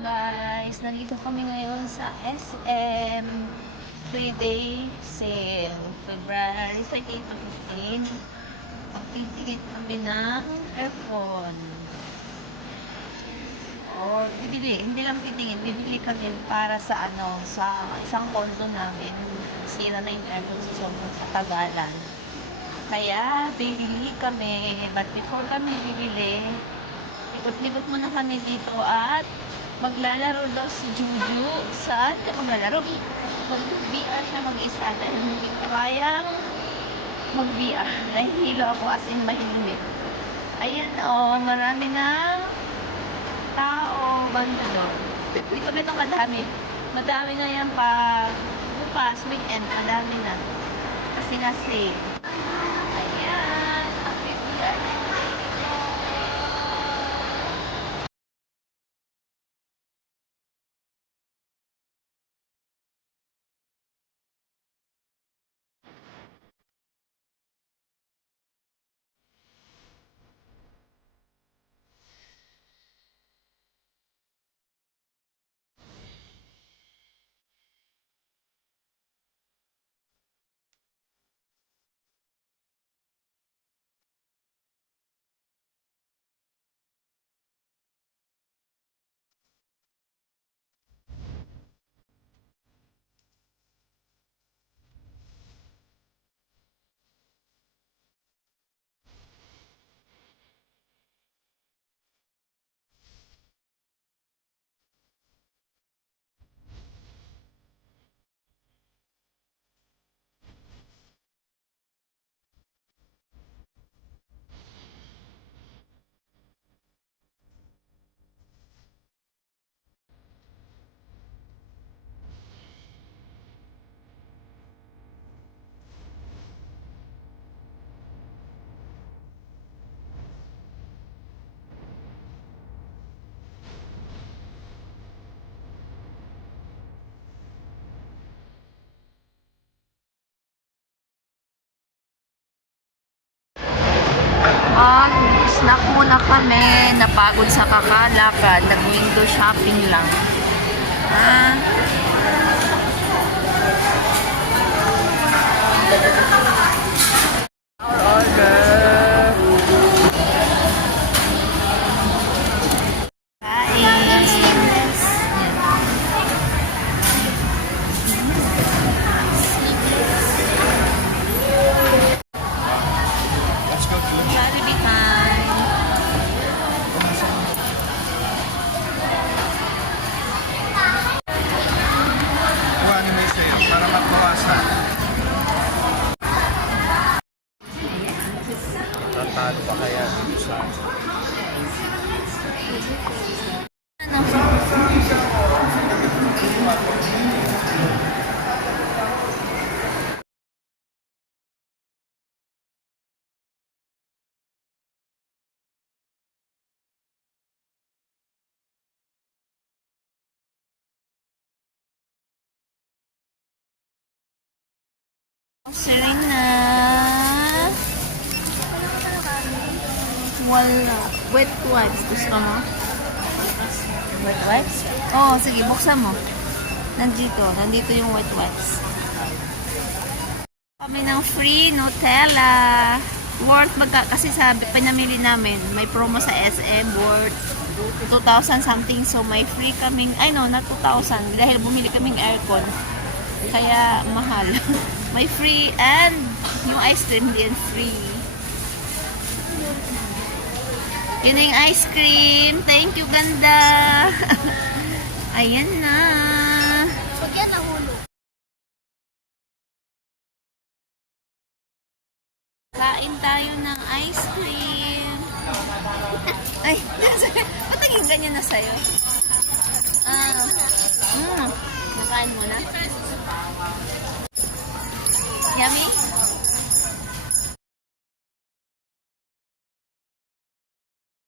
Guys, nandito kami ngayon sa SM 3-day sale. February 13 to 15. Magtitigit kami ng earphone. Or, hindi lang titingin, bibili kami para sa sa isang condo namin. Sira na yung aircon sa sobrang katagalan. Kaya, bibili kami. But before kami bibili, ikot-ikot muna kami dito at maglalaro daw si Juju. Saan siya maglalaro? Mag-VR siya mag-isa dahil hindi ko kayang mag-VR. Nahihilo ako as in mahimik. Ayan marami na tao banda doon. Hindi ko ganito kadami. Madami na yan pa bukas, weekend, madami na. Kasi nga sale. Ayan, ang VR na snack muna kami. Napagod sa kakalakad. Nag-window shopping lang. Tatalo pa kaya dito sa Serena. Wala. Wet wipes. Gusto mo? Wet wipes? Oh, sige. Buksan mo. Nandito yung wet wipes. Kami ng free Nutella. Worth kasi sabi, pinamili namin. May promo sa SM. Worth 2,000 something. So, may free kaming, not 2,000. Dahil bumili kaming aircon. Kaya, mahal. May free and yung ice cream din free. Yun na yung ice cream. Thank you, ganda. Ayan na. Pag yan nahulog. Kain tayo ng ice cream. Ay, ba't naging ganyan na sa'yo? Nakain mo na? Yummy?